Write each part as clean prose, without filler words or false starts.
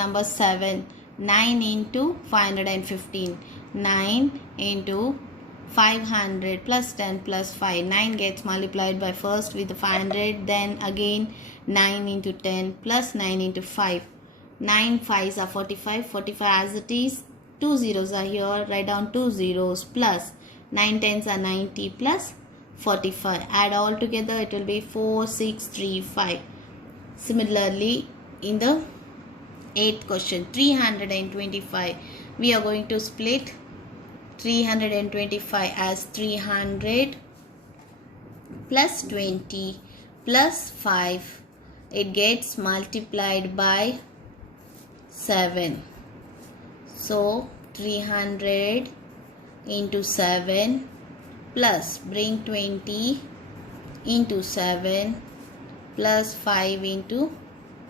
Number 7. 9 into 515. 9 into 500 plus 10 plus 5. 9 gets multiplied by first with 500. Then again 9 into 10 plus 9 into 5. 9 5s are 45. 45 as it is. 2 zeros are here. Write down 2 zeros plus 9 tens are 90 plus 45. Add all together, it will be 4, 6, 3, 5. Similarly, in the 8th question, 325, we are going to split 325 as 300 plus 20 plus 5. It gets multiplied by 7. So 300 into 7 plus bring 20 into 7 plus 5 into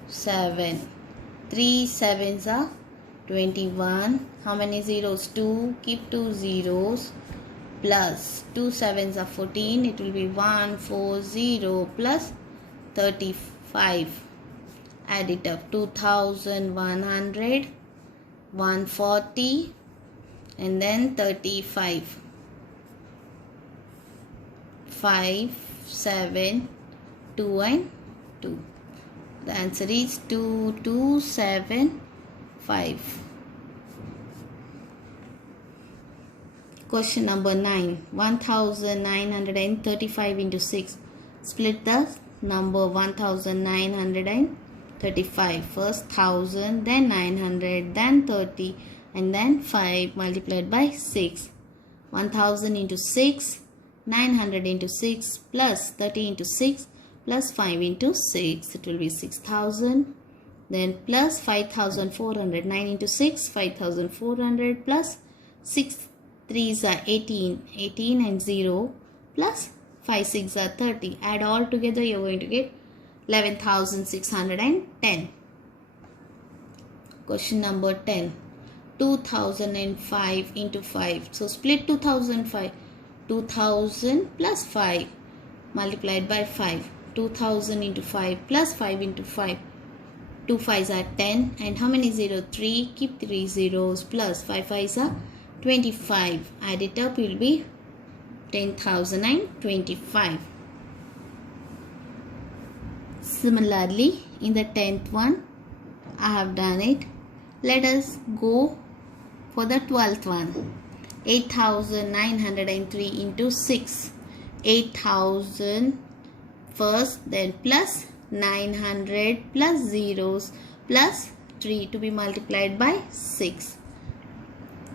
7. 3 7s are 21. How many zeros? 2. Keep 2 zeros plus 2 7s are 14. It will be 140 plus 35. Add it up. 2100, 140 and then 35. 5, 7, 2 and 2. The answer is 2275. Question number 9. 1935 into 6. Split the number 1935. First 1000, then 900, then 30 and then 5 multiplied by 6. 1000 into 6, 900 into 6 plus 30 into 6 plus 5 into 6. It will be 6000. Then plus 5400. 9 into 6, 5400 plus 6 3s are 18. 18 and 0 plus 5 6 are 30. Add all together, you are going to get 11,610. Question number 10. 2005 into 5. So split 2005. 2000 plus 5 multiplied by 5. 2000 into 5 plus 5 into 5. 2 5s are 10 and how many 0? 3. Keep 3 zeros plus 5 5s are 25. Add it up, it will be 10,025. Similarly, in the 10th one, I have done it. Let us go for the 12th one. 8,903 into 6. 8,000 first, then plus 900 plus zeros plus 3 to be multiplied by 6.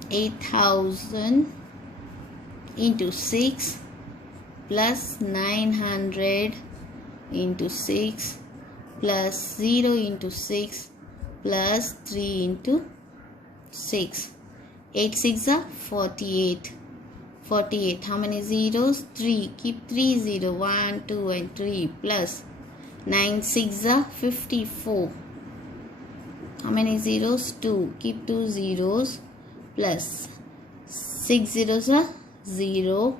8,000 into 6 plus 900 into 6 plus 0 into 6 plus 3 into 6. 8 6 are 48. 48. How many zeros? 3. Keep 3 0. 1, 2 and 3 plus 9 6 are 54. How many zeros? 2. Keep 2 zeros plus 6 zeros are 0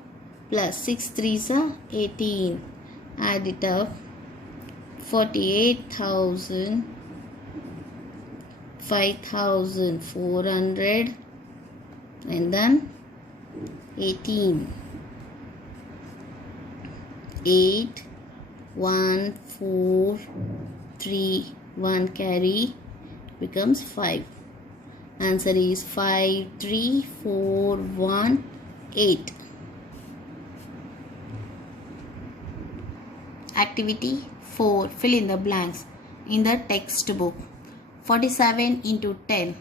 plus 6 3s are 18. Add it up. 48,000, 5,400 and then 18. 8 1 4 3 1 carry becomes 5. Answer is 53418. Activity 4. Fill in the blanks in the textbook. 47 into 10.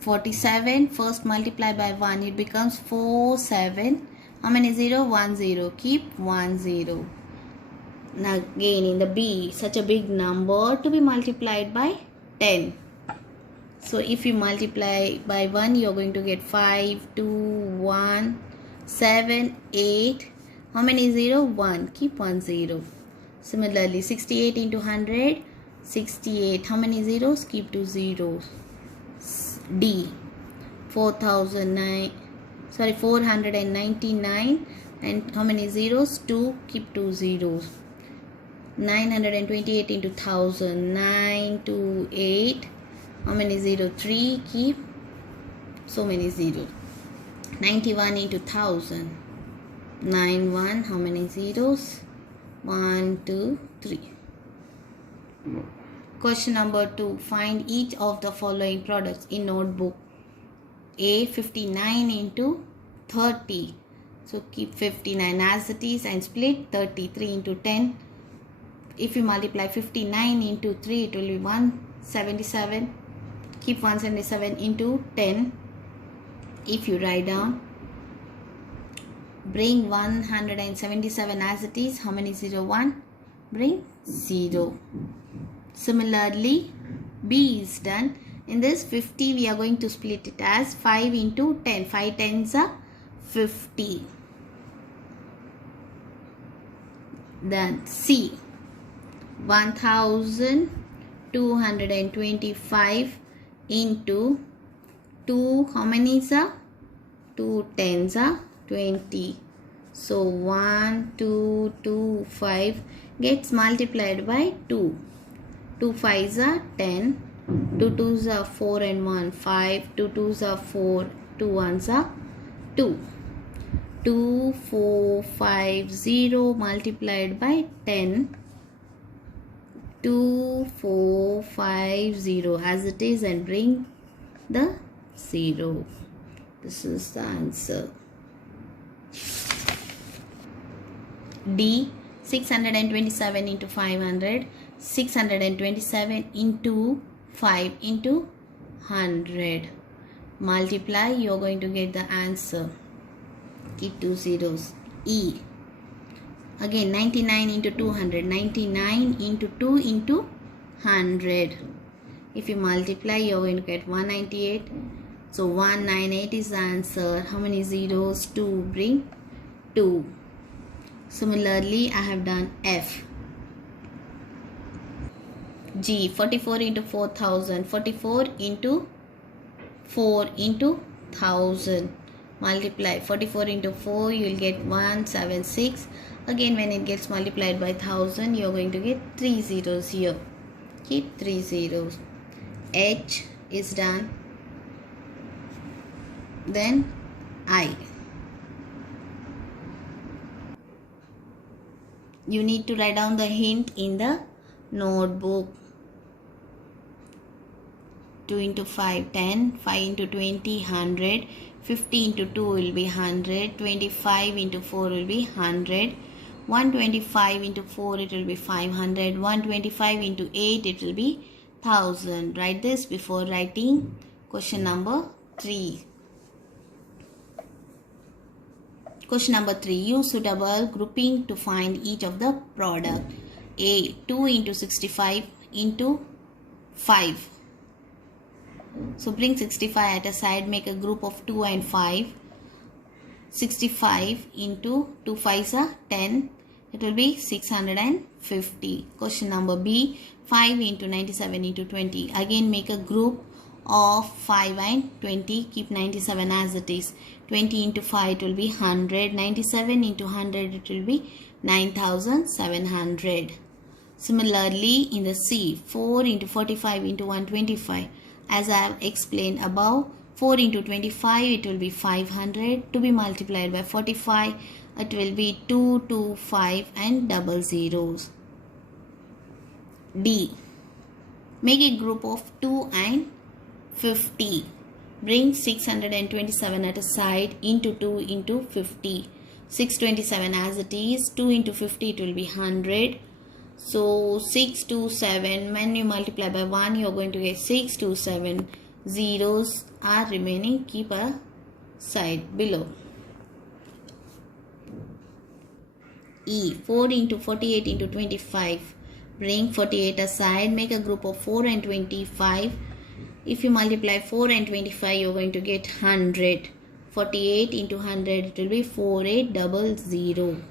47 first multiply by 1, it becomes 4 7. How many 0? 1 0. Keep 1 0. Now again in the B, such a big number to be multiplied by 10. So if you multiply by 1, you are going to get 5 2 1 7 8. How many 0? 1. Keep 1 0. Similarly 68 into 100. 68. How many zeros? Keep 2 zeros. D. 499 and how many zeros? 2. Keep 2 zeros. 928 into 1000, 9 to 8. How many 0? 3. Keep so many zeros. 91 into 1000, 91. How many zeros? 1, 2, 3. Question number 2. Find each of the following products in notebook. A, 59 into 30. So keep 59 as it is and split 33 into 10. If you multiply 59 into 3, it will be 177. Keep 177 into 10. If you write down, bring 177 as it is. How many 0? 1. Bring 0. Similarly, B is done. In this 50, we are going to split it as 5 into 10. 5 tens are 50. Then C, 1225 into 2. How many is are? 2 tens are 20. So 1, 2, 2, 5 gets multiplied by 2. 2 5s are 10. 2 2s are 4 and 1, 5. 2 2s are 4. 2 1s are 2. 2, 4, 5, 0 multiplied by 10. 2, 4, 5, 0 as it is and bring the 0. This is the answer. D, 627 into 500. 627 into 5 into 100. Multiply, you are going to get the answer. Keep 2 zeros. E, again 99 into 200. 99 into 2 into 100. If you multiply, you are going to get 198. So 198 is the answer. How many zeros? 2. Bring 2. Similarly, I have done F. G, 44 into 4000. 44 into 4 into 1000. Multiply 44 into 4, you will get 176. Again, when it gets multiplied by 1000, you are going to get 3 zeros here. Keep 3 zeros. H is done. Then I. You need to write down the hint in the notebook. 2 into 5, 10. 5 into 20, 100. 50 into 2 will be 100. 25 into 4 will be 100. 125 into 4 it will be 500. 125 into 8 it will be 1000. Write this before writing question number 3. Question number 3. Use suitable grouping to find each of the product. A, 2 into 65 into 5. So bring 65 at a side, make a group of 2 and 5. 65 into 2 5s are 10. It will be 650. Question number B, 5 into 97 into 20. Again make a group of 5 and 20. Keep 97 as it is. 20 into 5 it will be 100. 97 into 100 it will be 9700. Similarly in the C, 4 into 45 into 125. As I have explained above, 4 into 25 it will be 500 to be multiplied by 45. It will be 2, 2, 5 and double zeros. D, make a group of 2 and 50. Bring 627 at a side into 2 into 50. 627 as it is. 2 into 50 it will be 100. So 6 to 7, when you multiply by 1 you are going to get 6 to 7. Zeros are remaining, keep a side below. E, 4 into 48 into 25. Bring 48 aside, make a group of 4 and 25. If you multiply 4 and 25 you are going to get 100. 48 into 100 it will be 4800.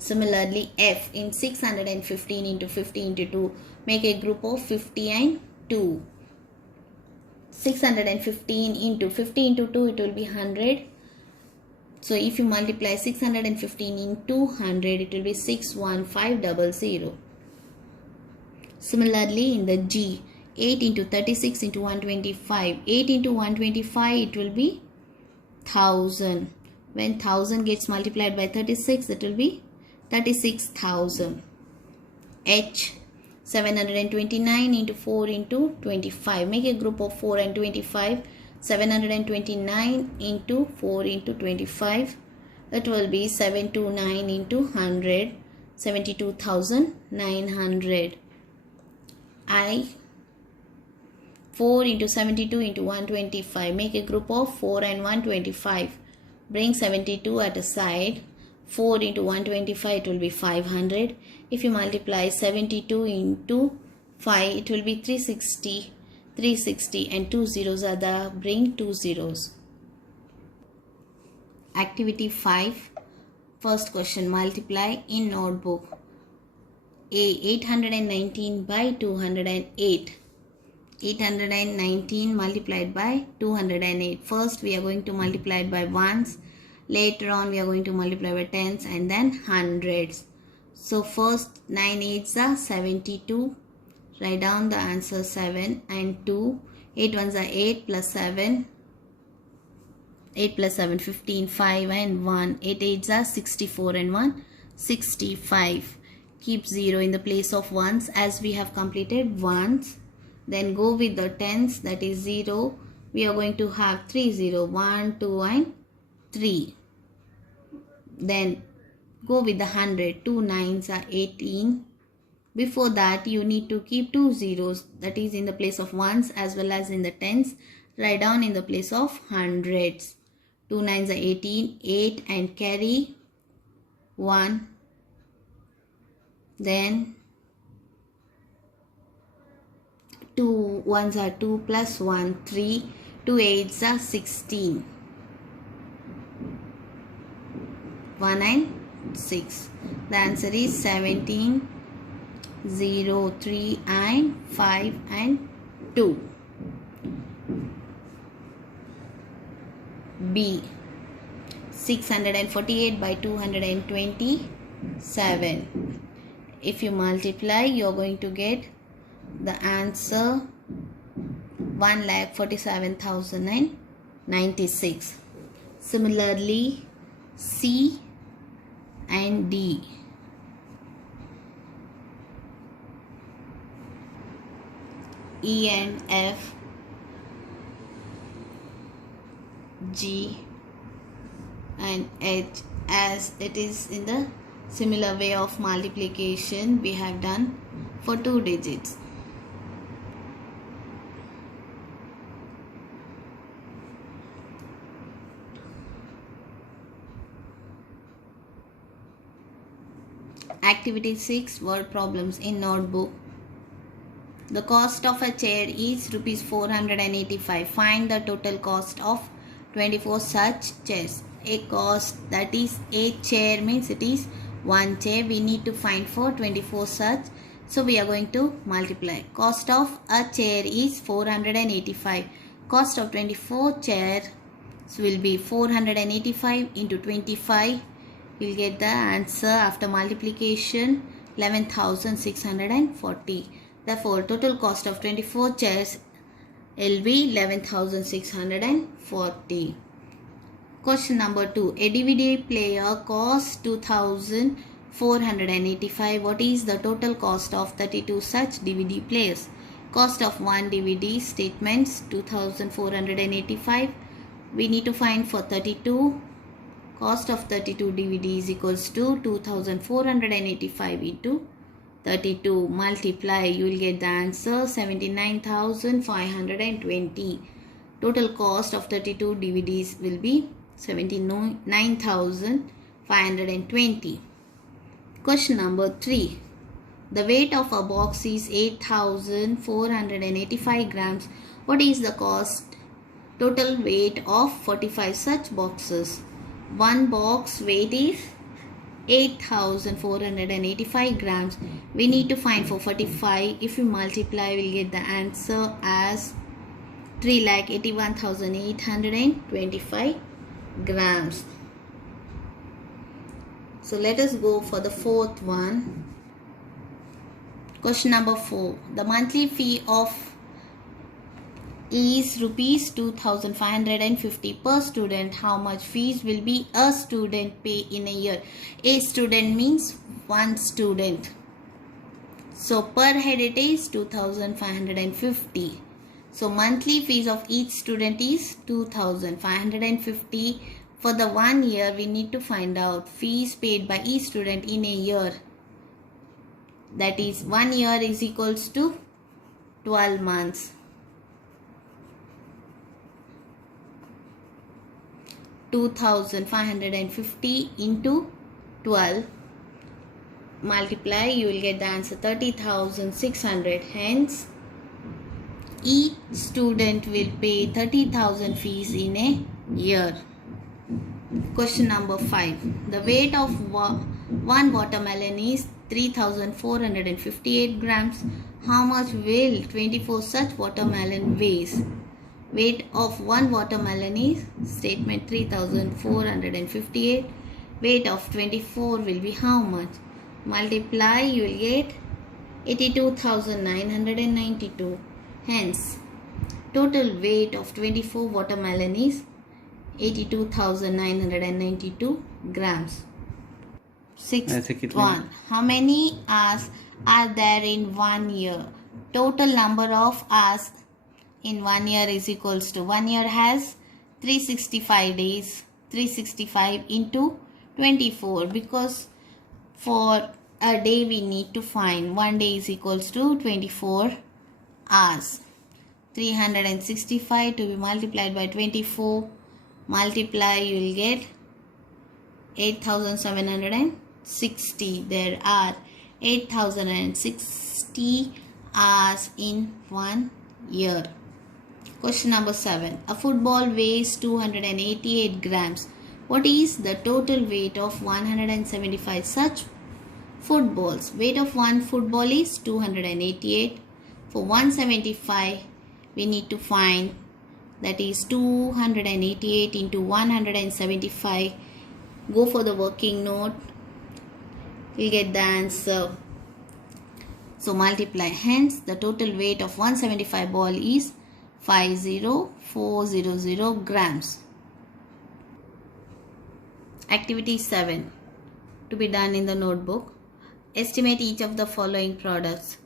Similarly, F, in 615 into 50 into 2, make a group of 50 and 2. 615 into 50 into 2, it will be 100. So if you multiply 615 into 100, it will be 61500. Similarly, in the G, 8 into 36 into 125. 8 into 125, it will be 1000. When 1000 gets multiplied by 36, it will be 36,000. H, 729 into 4 into 25. Make a group of 4 and 25. 729 into 4 into 25. It will be 729 into 100. 72,900. I, 4 into 72 into 125. Make a group of 4 and 125. Bring 72 at a side. 4 into 125, it will be 500. If you multiply 72 into 5, it will be 360. 360 and 2 zeros are there. Bring 2 zeros. Activity 5. First question, multiply in notebook. A, 819 by 208. 819 multiplied by 208. First we are going to multiply it by ones. Later on we are going to multiply by tens and then hundreds. So first 9 8s are 72. Write down the answer 7 and 2. 8 ones are 8 plus 7. 8 plus 7 15, 5 and 1. 8 8s are 64 and 1 65. Keep 0 in the place of ones as we have completed ones. Then go with the tens, that is 0. We are going to have 3 0. 1, 2 and 3. Then go with the 100. 2 9s are 18. Before that you need to keep 2 zeros, that is in the place of ones as well as in the tens. Write down in the place of hundreds. 2 9s are 18. 8 and carry 1. Then 2 ones are 2 plus 1 3. 2 8s are 16. 1 and 6. The answer is 17, 0, 3 and 5 and 2. B, 648 by 227. If you multiply, you are going to get the answer 1,47,096. Similarly, C and D. E and F, G and H, as it is in the similar way of multiplication we have done for 2 digits. Activity 6, word problems in notebook. The cost of a chair is rupees 485. Find the total cost of 24 such chairs. A cost, that is a chair means it is one chair. We need to find for 24 such. So we are going to multiply. Cost of a chair is 485. Cost of 24 chairs will be 485 into 25. You will get the answer after multiplication 11,640. Therefore, total cost of 24 chairs will be 11,640. Question number 2. A DVD player costs 2,485. What is the total cost of 32 such DVD players? Cost of one DVD statements 2,485. We need to find for 32. Cost of 32 DVD is equals to 2,485 into 32. Multiply, you will get the answer 79,520. Total cost of 32 DVDs will be 79,520. Question number 3. The weight of a box is 8,485 grams. What is the cost? Total weight of 45 such boxes. One box weight is 8,485 grams. We need to find for 45. If you multiply, we will get the answer as 3,81,825 grams. So let us go for the fourth one. Question number 4. The monthly fee of is rupees 2550 per student. How much fees will be a student pay in a year? A student means one student. So per head it is 2550. So monthly fees of each student is 2550. For the 1 year we need to find out fees paid by each student in a year. That is 1 year is equals to 12 months. 2550 into 12 multiply, you will get the answer 30,600. Hence each student will pay 30,000 fees in a year. Question number 5. The weight of one watermelon is 3,458 grams. How much will 24 such watermelon weighs? Weight of one watermelon is statement 3,458. Weight of 24 will be how much? Multiply, you will get 82,992. Hence, total weight of 24 watermelon is 82,992 grams. Sixth one. How many hours are there in 1 year? Total number of hours in 1 year is equals to 1 year has 365 days. 365 into 24, because for a day we need to find 1 day is equals to 24 hours. 365 to be multiplied by 24. Multiply, you will get 8,760. There are 8,060 hours in 1 year. Question number 7. A football weighs 288 grams. What is the total weight of 175 such footballs? Weight of one football is 288. For 175, we need to find, that is 288 into 175. Go for the working note. You'll get the answer. So multiply. Hence, the total weight of 175 ball is 50400 grams. Activity 7 to be done in the notebook. Estimate each of the following products.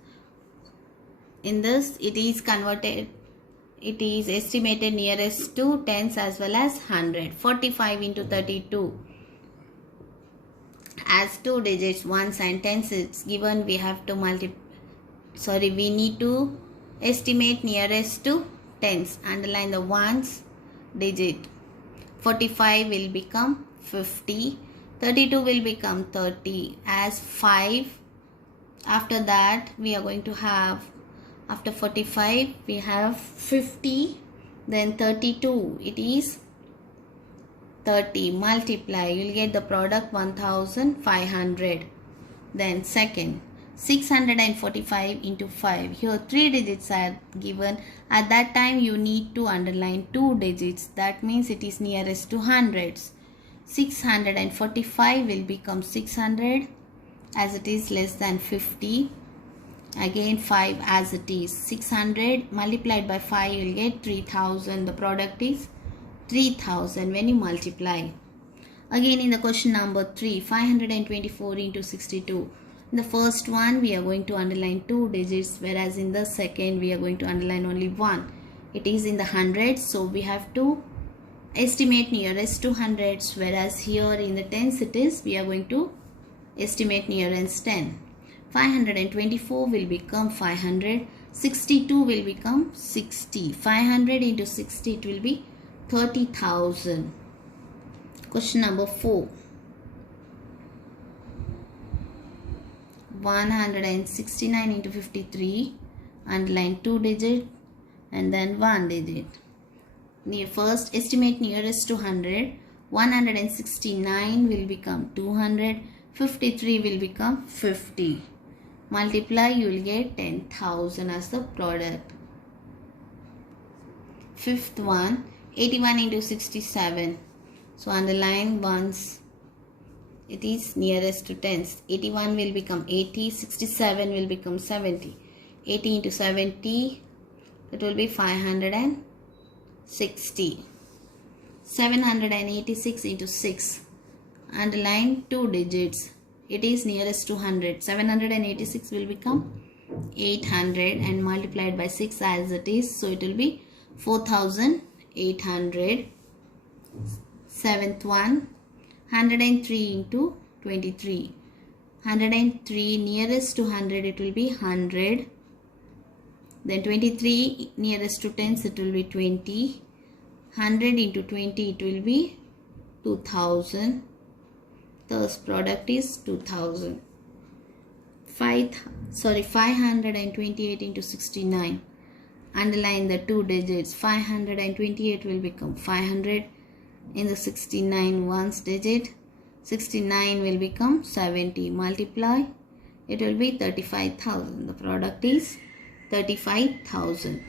In this, it is estimated nearest to tens as well as 100. 45 into 32. As 2 digits, ones and tens is given, we have to we need to estimate nearest to tens. Underline the ones digit. 45 will become 50. 32 will become 30 as 5. After that, we are going to have, after 45, we have 50. Then 32, it is 30. Multiply, you will get the product 1,500. Then second, 645 into 5. Here 3 digits are given. At that time you need to underline 2 digits. That means it is nearest to hundreds. 645 will become 600 as it is less than 50. Again 5 as it is. 600 multiplied by 5, you will get 3000. The product is 3000 when you multiply. Again in the question number 3, 524 into 62. In the first one we are going to underline 2 digits, whereas in the second we are going to underline only 1. It is in the hundreds, so we have to estimate nearest to hundreds, whereas here in the tens it is, we are going to estimate nearest 10. 524 will become 500. 62 will become 60. 500 into 60, it will be 30,000. Question number 4. 169 into 53. Underline 2 digit and then 1 digit. First estimate nearest to 100. 169 will become 200. 53 will become 50. Multiply, you will get 10,000 as the product. Fifth one, 81 into 67. So underline ones It is nearest to tens. 81 will become 80, 67 will become 70. 80 into 70, it will be 560. 786 into 6. Underline 2 digits. It is nearest to 100. 786 will become 800 and multiplied by 6 as it is. So it will be 4800. Seventh one, 103 into 23. 103 nearest to 100, it will be 100. Then 23 nearest to tens, it will be 20. 100 into 20, it will be 2000. Thus product is 2000. 528 into 69. Underline the 2 digits. 528 will become 500. In the 69 ones digit. 69 will become 70. Multiply. It will be 35,000. The product is 35,000.